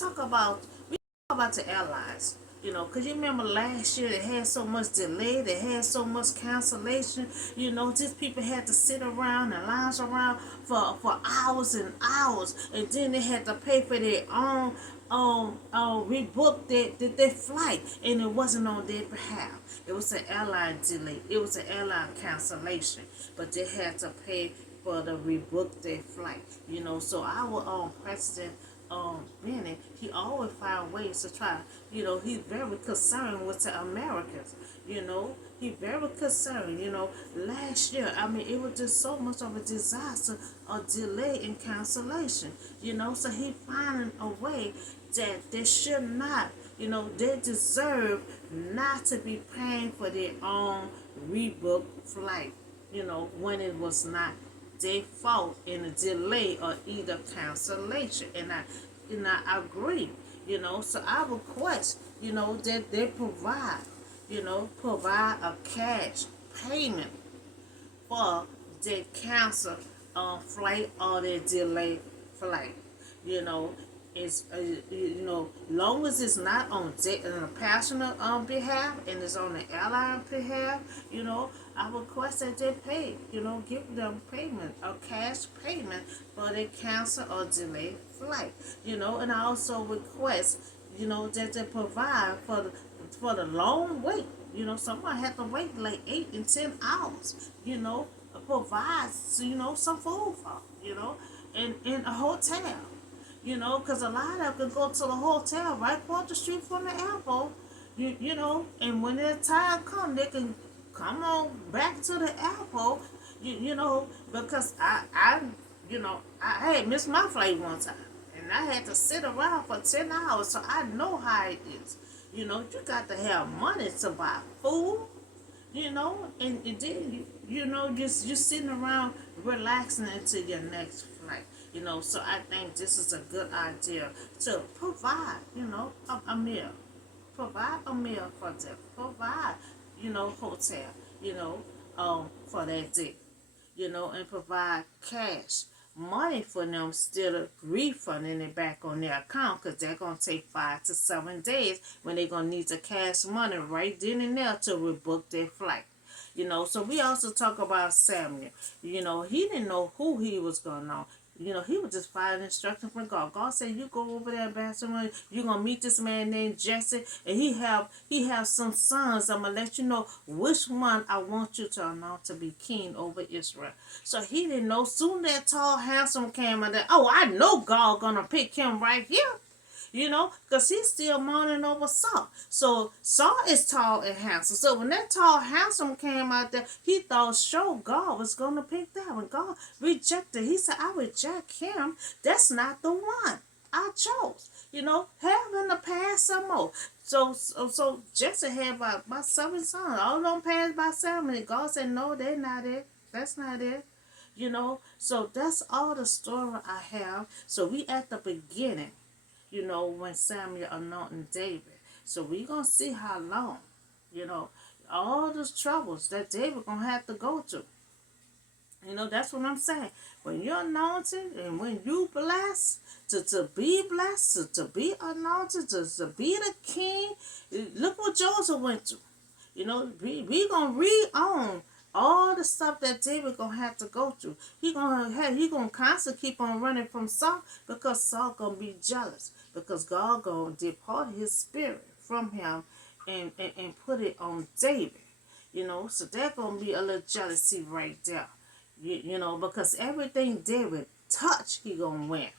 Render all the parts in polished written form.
we talk about the airlines. Because you remember last year they had so much delay, they had so much cancellation. Just people had to sit around and lounge around for hours and hours, and then they had to pay for their own rebook their flight, and it wasn't on their behalf. It was an airline delay. It was an airline cancellation, but they had to pay for the rebook their flight. So our president Bennett, he always find ways to try. He's very concerned with the Americans. He very concerned. Last year, I mean, it was just so much of a disaster, a delay and cancellation. So he finding a way that they should not. They deserve not to be paying for their own rebook flight. When it was not their fault in a delay or either cancellation. And I agree, so I request, that they provide a cash payment for their cancel flight or their delayed flight. You know, it's long as it's not on a passenger behalf and it's on the airline behalf, I request that they pay. Give them payment, a cash payment for their cancel or delayed flight. And I also request, that they provide for the long wait. Someone had to wait like 8 and 10 hours. Provide some food for, in a hotel. Because a lot of them can go to the hotel right across the street from the airport. And when their time comes, they can come on back to the airport. Because I had missed my flight one time, and I had to sit around for 10 hours, so I know how it is. You got to have money to buy food. And then just sitting around relaxing until your next flight. So I think this is a good idea to provide, a meal. Provide a meal for them. Provide, hotel, for that day. And provide cash money for them instead of refunding it back on their account, because they're going to take 5 to 7 days when they're going to need the cash money right then and there to rebook their flight. So we also talk about Samuel. He didn't know who he was going on. He was just following instructions from God. God said, "You go over there, Ambassador. You're gonna meet this man named Jesse, and he have some sons. I'm gonna let you know which one I want you to anoint to be king over Israel." So he didn't know. Soon that tall, handsome came out there. Oh, I know God gonna pick him right here. Because he's still mourning over Saul. So Saul is tall and handsome. So when that tall, handsome came out there, he thought sure God was going to pick that one. God rejected. He said, "I reject him. That's not the one I chose." Have him to pass some more. So Jesse had about 7 sons. All of them passed by 7. And God said, "No, they're not it. That's not it." So that's all the story I have. So we at the beginning. When Samuel anointed David. So we're going to see how long, all those troubles that David going to have to go to. That's what I'm saying. When you're anointed and when you blessed, to be blessed, to be anointed, to be the king, look what Joseph went through. We going to read on all the stuff that David gonna have to go through. He gonna constantly keep on running from Saul, because Saul gonna be jealous, because God gonna depart his spirit from him and put it on David. So there's gonna be a little jealousy right there. Because everything David touch, he gonna win.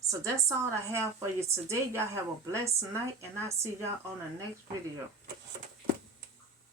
So that's all I have for you today. Y'all have a blessed night, and I'll see y'all on the next video.